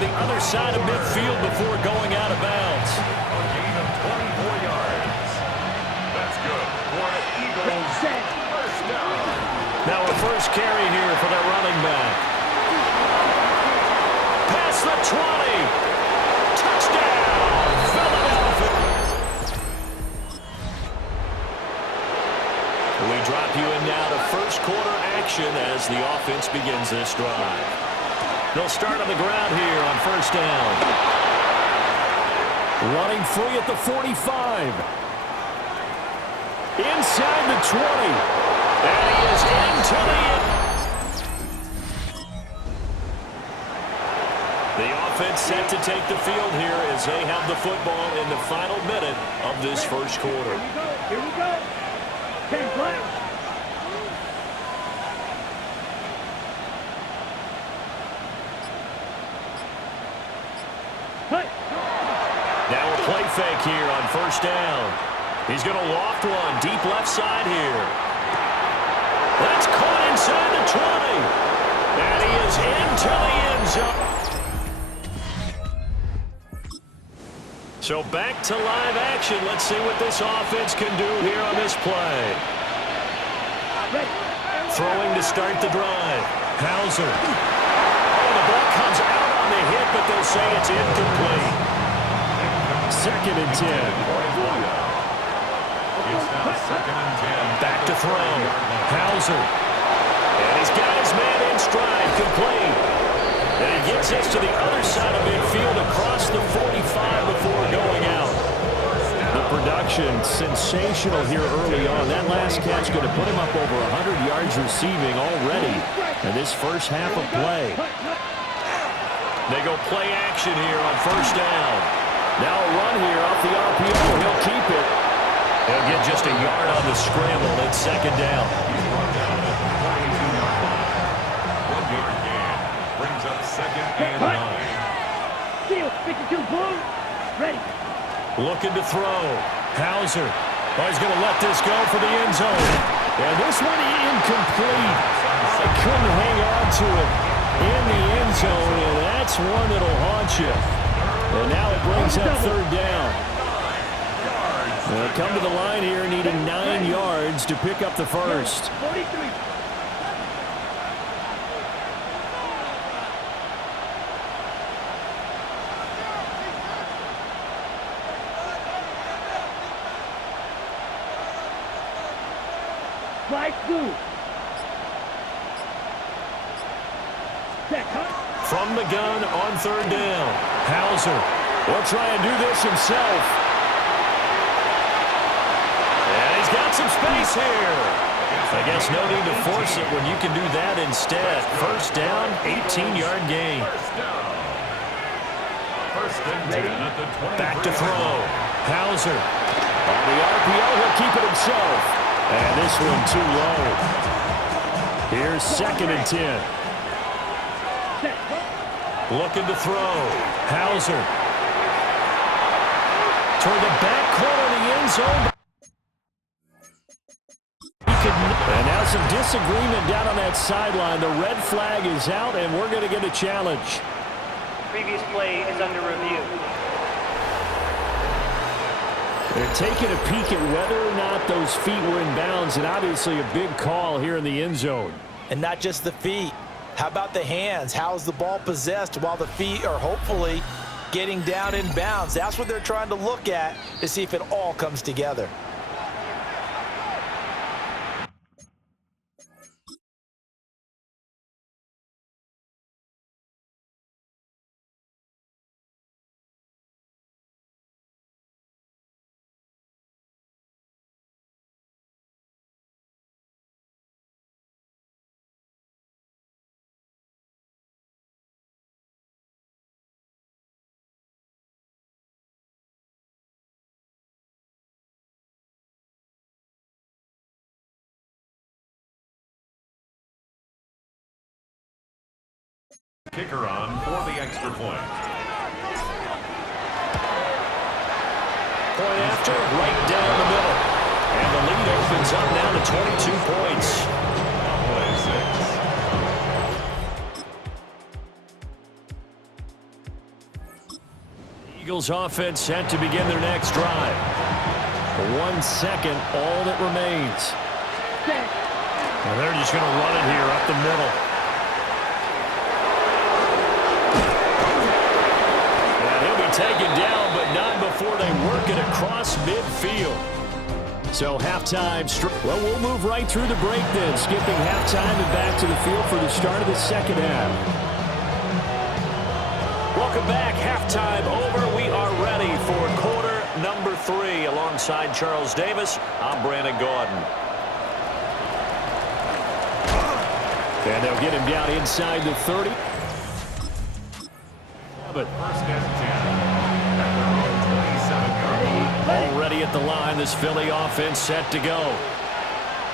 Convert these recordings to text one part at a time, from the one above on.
the other side of midfield before going out of bounds. A gain of 24 yards. That's good for an Eagles first down. Now a first carry here for the running back. Past the 20. Touchdown, Philadelphia. We drop you in now to first quarter action as the offense begins this drive. They'll start on the ground here on first down. Running free at the 45. Inside the 20. And he is into the end. The offense set to take the field here as they have the football in the final minute of this first quarter. Here we go. 10 play. Now a play fake here on first down. He's going to loft one deep left side here. That's caught inside the 20. And he is into the end zone. So back to live action. Let's see what this offense can do here on this play. Throwing to start the drive. Hauser. Oh, the ball comes out on the hit, but they'll say it's incomplete. Second and 10. It's now second and 10. Back to throw. Hauser. And he's got his man in stride. Complete. And he gets us to the other side of midfield across the 45 before going out. The production sensational here early on. That last catch going to put him up over 100 yards receiving already in this first half of play. They go play action here on first down. Now a run here off the RPO. He'll keep it. He'll get just a yard on the scramble at second down. He's run down at the 22-yard line. 1-yard gain brings up second and 9. Steal, 52 blue. Ready. Looking to throw. Hauser. Oh, he's going to let this go for the end zone. And this one incomplete. I couldn't hang on to it in the end zone, and that's one that'll haunt you. And now it brings up third down. They'll come to the line here needing 9 yards to pick up the first. 43. Flag blue. From the gun on third down. Hauser will try and do this himself. And he's got some space here. I guess no need to force it when you can do that instead. First down, 18-yard gain. First and 10 at the 20. Back to throw. Hauser. On the RPO, he'll keep it himself. And this one too low. Here's second and 10. Looking to throw. Hauser. Toward the back corner of the end zone. And now some disagreement down on that sideline. The red flag is out, and we're going to get a challenge. Previous play is under review. They're taking a peek at whether or not those feet were in bounds, and obviously a big call here in the end zone. And not just the feet. How about the hands? How's the ball possessed while the feet are hopefully getting down in bounds? That's what they're trying to look at to see if it all comes together. Kicker on for the extra point. Point after, right down the middle. And the lead opens up now to 22 points. Play 6. Eagles offense set to begin their next drive. 1 second, all that remains. And they're just going to run it here up the middle. And he'll be taken down, but not before they work it across midfield. So halftime. Well, we'll move right through the break then, skipping halftime and back to the field for the start of the second half. Welcome back. Halftime over. We are ready for quarter number 3. Alongside Charles Davis, I'm Brandon Gaudin. And they'll get him down inside the 30. But First and 10. At their own 27-yard line. already at the line, this Philly offense set to go.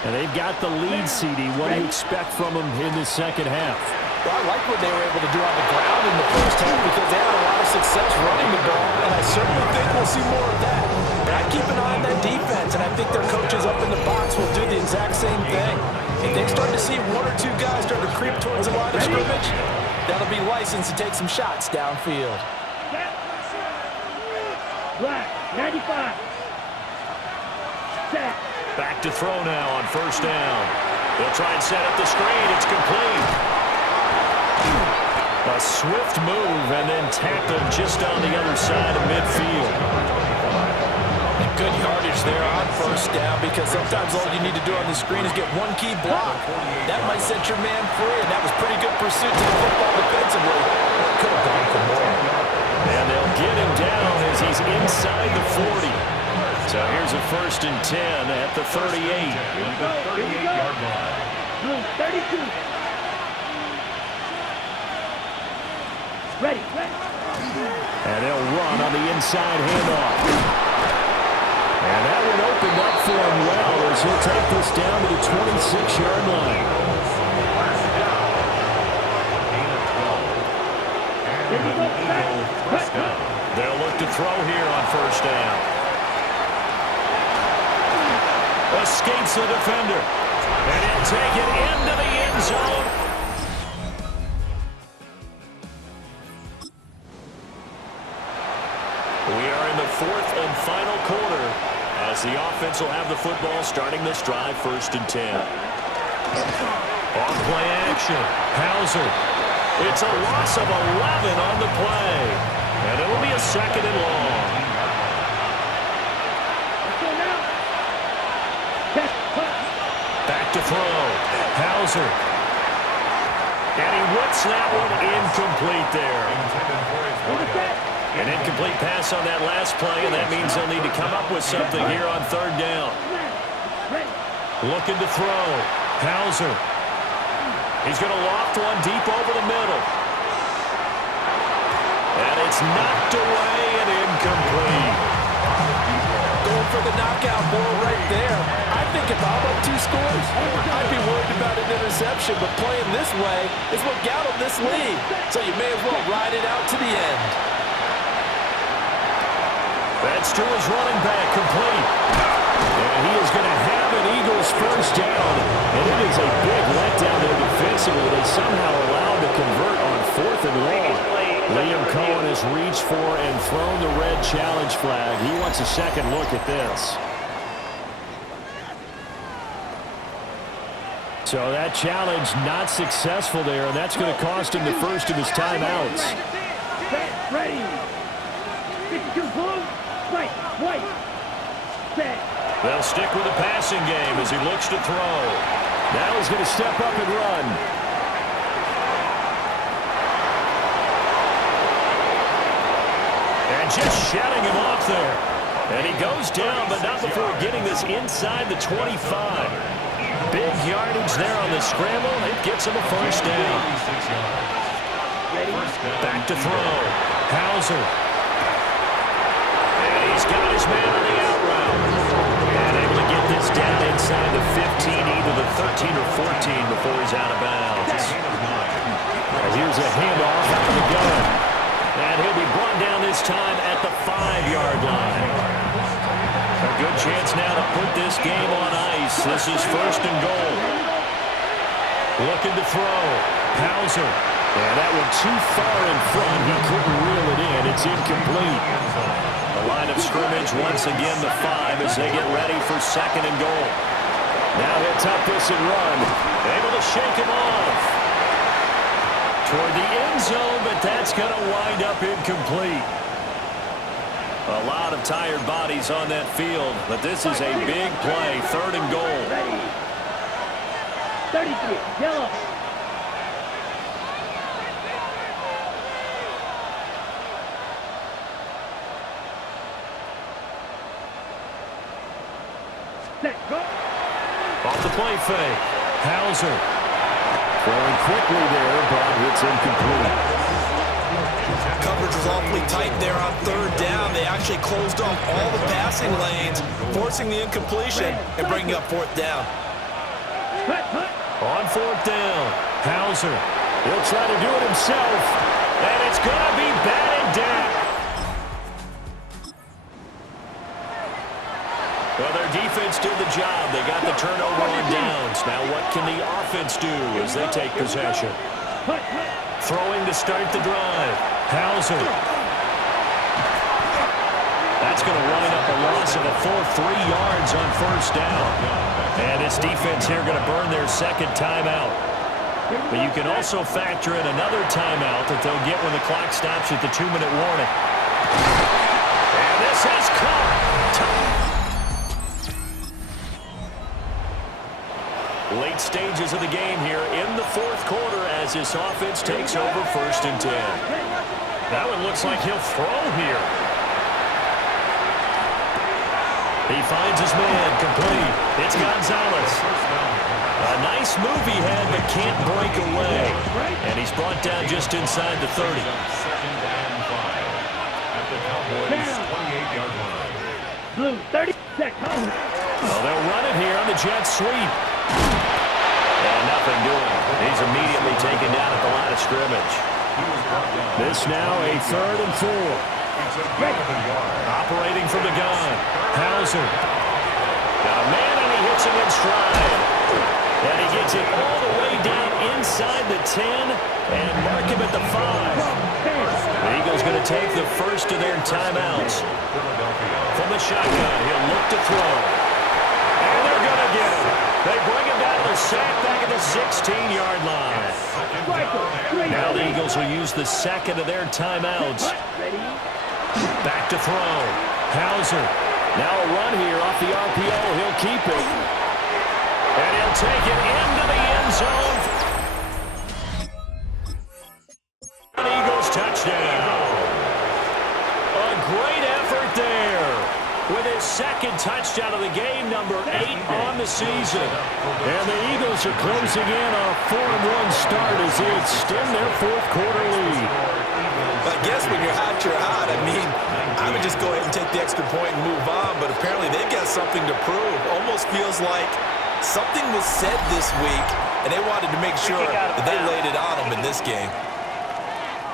And they've got the lead, CD. What do you expect from them in the second half? Well, I like what they were able to do on the ground in the first half because they had a lot of success running the ball, and I certainly think we'll see more of that. But I keep an eye on that defense, and I think their coaches up in the box will do the exact same thing. If they start to see 1 or 2 guys start to creep towards the line of scrimmage, that'll be license to take some shots downfield. Black, 95. Set. Back to throw now on first down. They'll try and set up the screen. It's complete. A swift move and then tackled just on the other side of midfield. And good yardage there on first down because sometimes all you need to do on the screen is get 1 key block. That might set your man free, and that was pretty good pursuit to the football defensively. Could have gone for more. And they'll get him down as he's inside the 40. So here's a 1st and 10 at the 38. The 38-yard line. Blue, 32. Ready. And they'll run on the inside handoff. And that one opened up for him well as he'll take this down to the 26-yard line. They'll look to throw here on first down. Escapes the defender. And he'll take it into the end zone. We are in the 4th and final quarter as the offense will have the football starting this drive 1st and 10. On play action, Hauser. It's a loss of 11 on the play. And it'll be a 2nd and long. Back to throw. Hauser. And he whips that one incomplete there. An incomplete pass on that last play, and that means they'll need to come up with something here on 3rd down. Looking to throw. Hauser. He's going to loft one deep over the middle. And it's knocked away and incomplete. Going for the knockout ball right there. I think if I'm up 2 scores, I'd be worried about an interception, but playing this way is what got them this lead. So you may as well ride it out to the end. That's to his running back, complete. And he is going to have an Eagles 1st down. And it is a big letdown there defensively. They somehow allowed to convert on 4th and long. Liam Cohen has reached for and thrown the red challenge flag. He wants a second look at this. So that challenge not successful there, and that's going to cost him the first of his timeouts. Set. Ready. 52 blue. Right. White. Set. They'll stick with the passing game as he looks to throw. Now he's going to step up and run. And just shutting him off there. And he goes down, but not before getting this inside the 25. Big yardage there on the scramble. It gets him a 1st down. Back to throw. Hauser. And he's got his man on the out route. And able to get this down inside the 15, either the 13 or 14 before he's out of bounds. And here's a handoff out of the gun. And he'll be brought down this time at the 5-yard line. A good chance now to put this game on ice. This is 1st and goal. Looking to throw. Hauser. And that one too far in front. He couldn't reel it in. It's incomplete. of scrimmage once again the 5 as they get ready for 2nd and goal. Now he'll tuck this and run. Able to shake him off. Toward the end zone, but that's going to wind up incomplete. A lot of tired bodies on that field, but this is a big play. 3rd and goal. Ready. 33, yellow. Set, go. Off the play fake. Hauser. Throwing quickly there, but it's incomplete. Coverage was awfully tight there on 3rd down. They actually closed off all the passing lanes, forcing the incompletion and bringing up 4th down. On 4th down, Hauser. He'll try to do it himself, and it's going to be batted down. Well, their defense did the job. They got the turnover on downs. Now what can the offense do as they take possession? Throwing to start the drive. Hauser. That's going to wind up a loss of a full 3 yards on 1st down. And this defense here going to burn their 2nd timeout. But you can also factor in another timeout that they'll get when the clock stops at the 2-minute warning. And this has caught. Late stages of the game here in the 4th quarter as this offense takes over 1st and 10. That one looks like he'll throw here. He finds his man, complete. It's Gonzalez. A nice move he had, but can't break away. And he's brought down just inside the 30. 2nd and 5 at the Cowboys' 28-yard line. Blue, 30 seconds. Well, they'll run it here on the jet sweep. And nothing doing. He's immediately taken down at the line of scrimmage. This now a 3rd and 4. Operating from the gun. Hauser. Got a man and he hits him in stride. And he gets it all the way down inside the 10 and mark him at the 5. The Eagles going to take the first of their timeouts. From the shotgun, he'll look to throw. And they're going to get him. They bring him down to the sack back at the 16-yard line. Now the Eagles will use the 2nd of their timeouts. Back to throw. Hauser. Now a run here off the RPO. He'll keep it. And he'll take it into the end zone. An Eagles touchdown. A great effort there. With his 2nd touchdown of the game, number 8 on the season. And the Eagles are closing in on a 4-1 start as they extend their 4th quarter lead. I guess when you're hot, you're hot. I mean, I would just go ahead and take the extra point and move on, but apparently they've got something to prove. Almost feels like something was said this week, and they wanted to make sure that they laid it on them in this game.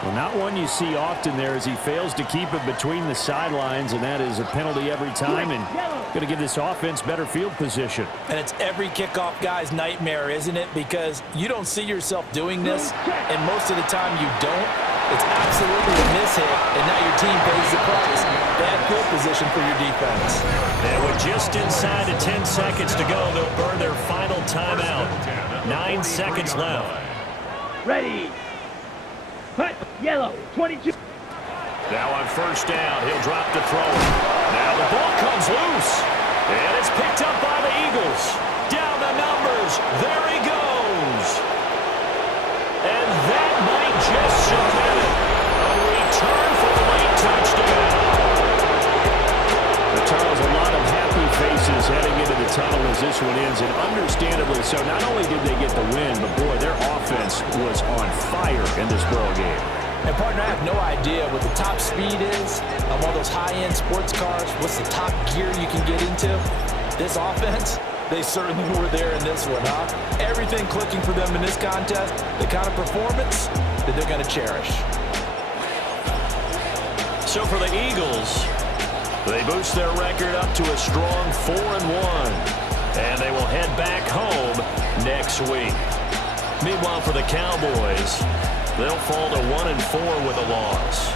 Well, not one you see often there as he fails to keep it between the sidelines, and that is a penalty every time and going to give this offense better field position. And it's every kickoff guy's nightmare, isn't it? Because you don't see yourself doing this, and most of the time you don't. It's absolutely a mishit, and now your team pays the price. Bad field position for your defense. And with just inside of 10 seconds to go, they'll burn their final timeout. 9 seconds left. Ready. Hut, yellow, 22. Now on 1st down, he'll drop to throw it. Now the ball comes loose. And it's picked up by the Eagles. Down the numbers. There he goes. And that might just cement it. A return for the late touchdown. Charles, a lot of happy faces heading into the tunnel as this one ends, and understandably so. Not only did they get the win, but boy, their offense was on fire in this ball game. And partner, I have no idea what the top speed is on all those high-end sports cars. What's the top gear you can get into? This offense, they certainly were there in this one, huh? Everything clicking for them in this contest, the kind of performance that they're going to cherish. So for the Eagles, they boost their record up to a strong 4-1, and they will head back home next week. Meanwhile, for the Cowboys, they'll fall to 1-4 with a loss.